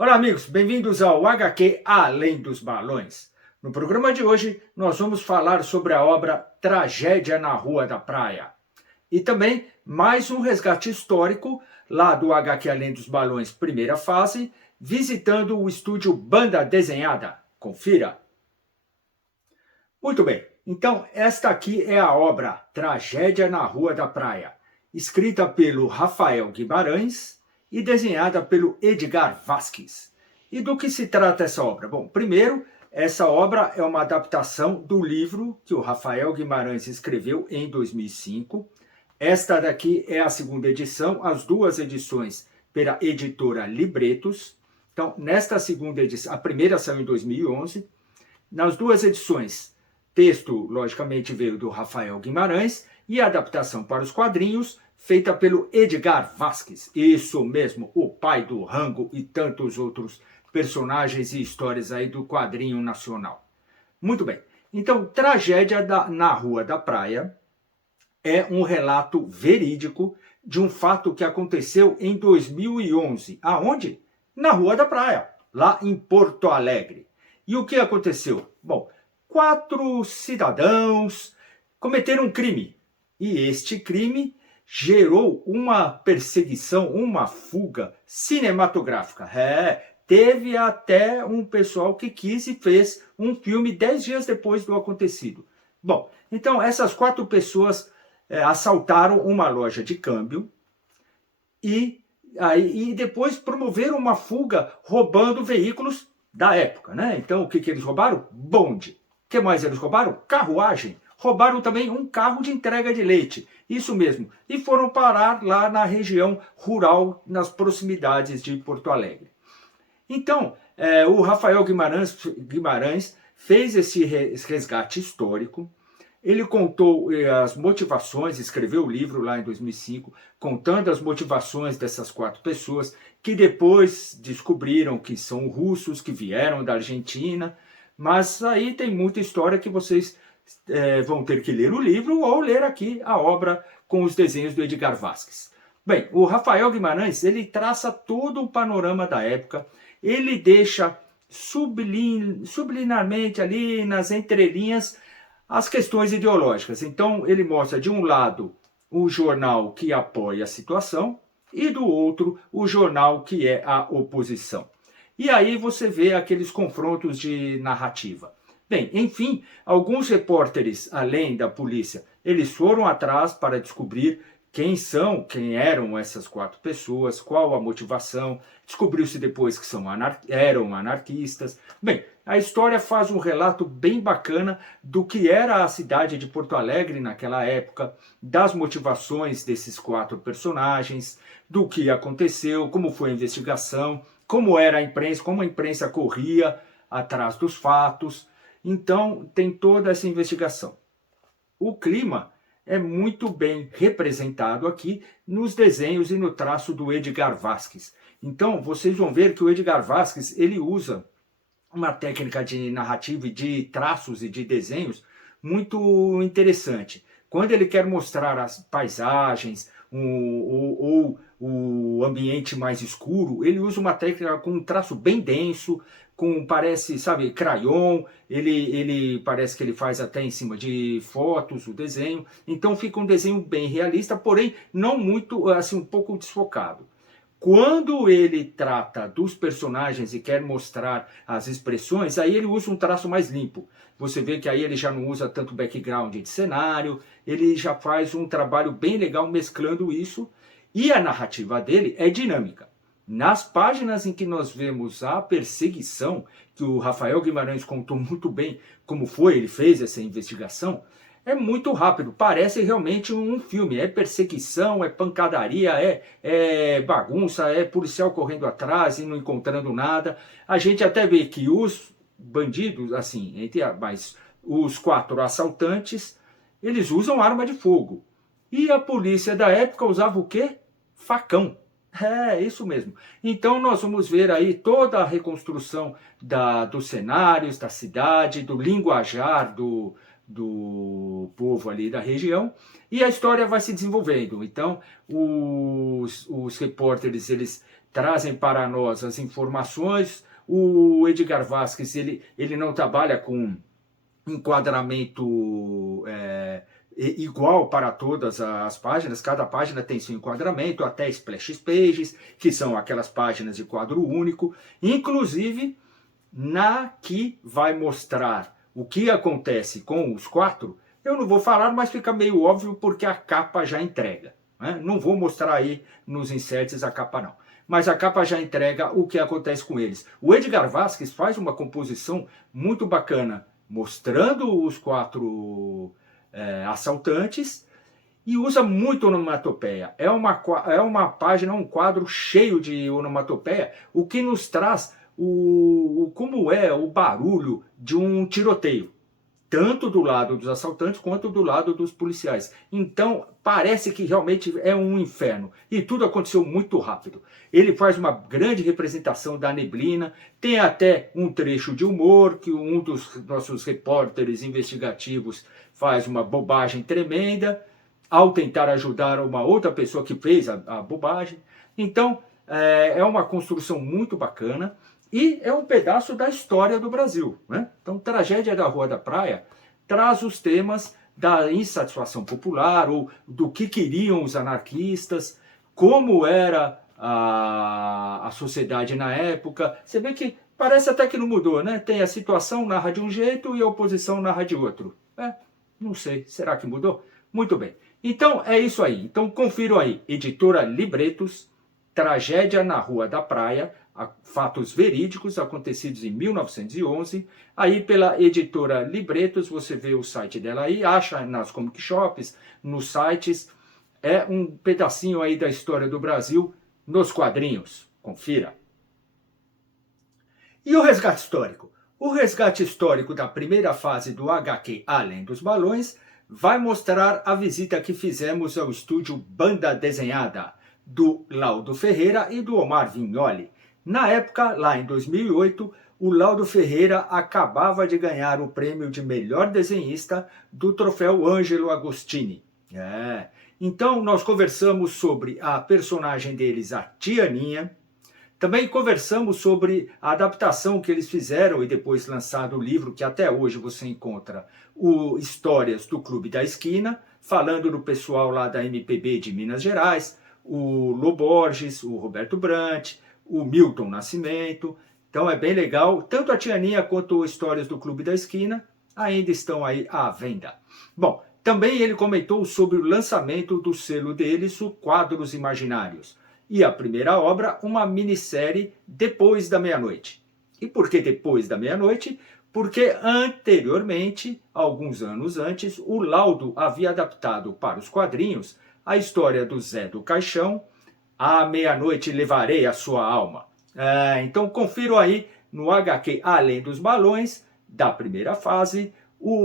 Olá, amigos, bem-vindos ao HQ Além dos Balões. No programa de hoje, nós vamos falar sobre a obra Tragédia na Rua da Praia. E também mais um resgate histórico lá do HQ Além dos Balões, primeira fase, visitando o estúdio Banda Desenhada. Confira! Muito bem, então esta aqui é a obra Tragédia na Rua da Praia, escrita pelo Rafael Guimarães e desenhada pelo Edgar Vasquez. E do que se trata essa obra? Bom, primeiro, essa obra é uma adaptação do livro que o Rafael Guimarães escreveu em 2005. Esta daqui é a segunda edição, as duas edições pela editora Libretos. Então, nesta segunda edição, a primeira saiu em 2011. Nas duas edições, texto, logicamente, veio do Rafael Guimarães e a adaptação para os quadrinhos feita pelo Edgar Vasquez. Isso mesmo, o pai do Rango e tantos outros personagens e histórias aí do quadrinho nacional. Muito bem. Então, Tragédia na Rua da Praia é um relato verídico de um fato que aconteceu em 2011. Aonde? Na Rua da Praia, lá em Porto Alegre. E o que aconteceu? Bom, 4 cidadãos cometeram um crime. E este crime gerou uma perseguição, uma fuga cinematográfica. Teve até um pessoal que quis e fez um filme 10 dias depois do acontecido. Bom, então essas 4 pessoas assaltaram uma loja de câmbio e depois promoveram uma fuga roubando veículos da época, né? Então, o que eles roubaram? Bonde. O que mais eles roubaram? Carruagem. Roubaram também um carro de entrega de leite. Isso mesmo. E foram parar lá na região rural, nas proximidades de Porto Alegre. Então, o Rafael Guimarães fez esse resgate histórico. Ele contou as motivações, escreveu o livro lá em 2005, contando as motivações dessas 4 pessoas, que depois descobriram que são russos, que vieram da Argentina, mas aí tem muita história que vocês vão ter que ler o livro ou ler aqui a obra com os desenhos do Edgar Vasquez. Bem, o Rafael Guimarães, ele traça todo o panorama da época, ele deixa subliminarmente ali nas entrelinhas as questões ideológicas. Então, ele mostra, de um lado, o jornal que apoia a situação e, do outro, o jornal que é a oposição. E aí você vê aqueles confrontos de narrativa. Bem, enfim, alguns repórteres, além da polícia, eles foram atrás para descobrir quem eram essas 4 pessoas, qual a motivação. Descobriu-se depois que eram anarquistas. Bem, a história faz um relato bem bacana do que era a cidade de Porto Alegre naquela época, das motivações desses 4 personagens, do que aconteceu, como foi a investigação, como era a imprensa, como a imprensa corria atrás dos fatos. Então, tem toda essa investigação. O clima é muito bem representado aqui nos desenhos e no traço do Edgar Vasquez. Então, vocês vão ver que o Edgar Vasquez, ele usa uma técnica de narrativa e de traços e de desenhos muito interessante. Quando ele quer mostrar as paisagens ou o ambiente mais escuro, ele usa uma técnica com um traço bem denso, parece, sabe, crayon, ele parece que ele faz até em cima de fotos o desenho, então fica um desenho bem realista, porém não muito, assim, um pouco desfocado. Quando ele trata dos personagens e quer mostrar as expressões, aí ele usa um traço mais limpo. Você vê que aí ele já não usa tanto background de cenário, ele já faz um trabalho bem legal mesclando isso, e a narrativa dele é dinâmica. Nas páginas em que nós vemos a perseguição, que o Rafael Guimarães contou muito bem como foi, ele fez essa investigação, é muito rápido, parece realmente um filme, é perseguição, é pancadaria, é bagunça, é policial correndo atrás e não encontrando nada. A gente até vê que os bandidos, assim, mas os 4 assaltantes, eles usam arma de fogo. E a polícia da época usava o quê? Facão. É, isso mesmo. Então nós vamos ver aí toda a reconstrução dos cenários, da cidade, do linguajar do povo ali da região, e a história vai se desenvolvendo. Então os repórteres, eles trazem para nós as informações. O Edgar Vasquez, ele não trabalha com enquadramento igual para todas as páginas, cada página tem seu enquadramento, até splash pages, que são aquelas páginas de quadro único, inclusive na que vai mostrar o que acontece com os 4, eu não vou falar, mas fica meio óbvio porque a capa já entrega. Né? Não vou mostrar aí nos inserts a capa não. Mas a capa já entrega o que acontece com eles. O Edgar Vasquez faz uma composição muito bacana, mostrando os 4 assaltantes, e usa muito onomatopeia. É uma página, um quadro cheio de onomatopeia, o que nos traz como é o barulho de um tiroteio, tanto do lado dos assaltantes quanto do lado dos policiais. Então parece que realmente é um inferno, e tudo aconteceu muito rápido. Ele faz uma grande representação da neblina, tem até um trecho de humor, que um dos nossos repórteres investigativos faz uma bobagem tremenda, ao tentar ajudar uma outra pessoa que fez a bobagem. Então é uma construção muito bacana, e é um pedaço da história do Brasil. Né? Então, Tragédia da Rua da Praia traz os temas da insatisfação popular, ou do que queriam os anarquistas, como era a sociedade na época. Você vê que parece até que não mudou, né? Tem a situação, narra de um jeito, e a oposição narra de outro. Não sei, será que mudou? Muito bem. Então, é isso aí. Então, confiram aí. Editora Libretos, Tragédia na Rua da Praia, fatos verídicos acontecidos em 1911, aí pela editora Libretos, você vê o site dela aí, acha nas comic shops, nos sites, é um pedacinho aí da história do Brasil nos quadrinhos, confira. E o resgate histórico? O resgate histórico da primeira fase do HQ Além dos Balões vai mostrar a visita que fizemos ao estúdio Banda Desenhada, do Laudo Ferreira e do Omar Vignoli. Na época, lá em 2008, o Laudo Ferreira acabava de ganhar o prêmio de melhor desenhista do troféu Ângelo Agostini. Então, nós conversamos sobre a personagem deles, a Tianinha. Também conversamos sobre a adaptação que eles fizeram e depois lançado o livro, que até hoje você encontra, o Histórias do Clube da Esquina, falando do pessoal lá da MPB de Minas Gerais, o Lô Borges, o Roberto Brant, o Milton Nascimento. Então é bem legal. Tanto a Tianinha quanto Histórias do Clube da Esquina ainda estão aí à venda. Bom, também ele comentou sobre o lançamento do selo deles, o Quadros Imaginários. E a primeira obra, uma minissérie Depois da Meia-Noite. E por que Depois da Meia-Noite? Porque anteriormente, alguns anos antes, o Laudo havia adaptado para os quadrinhos a história do Zé do Caixão, À Meia-Noite Levarei a Sua Alma. Então confiram aí no HQ Além dos Balões, da primeira fase,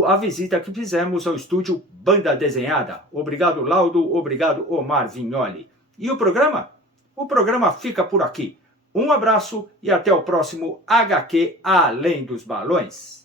a visita que fizemos ao estúdio Banda Desenhada. Obrigado, Laudo, obrigado, Omar Vignoli. E o programa? O programa fica por aqui. Um abraço e até o próximo HQ Além dos Balões.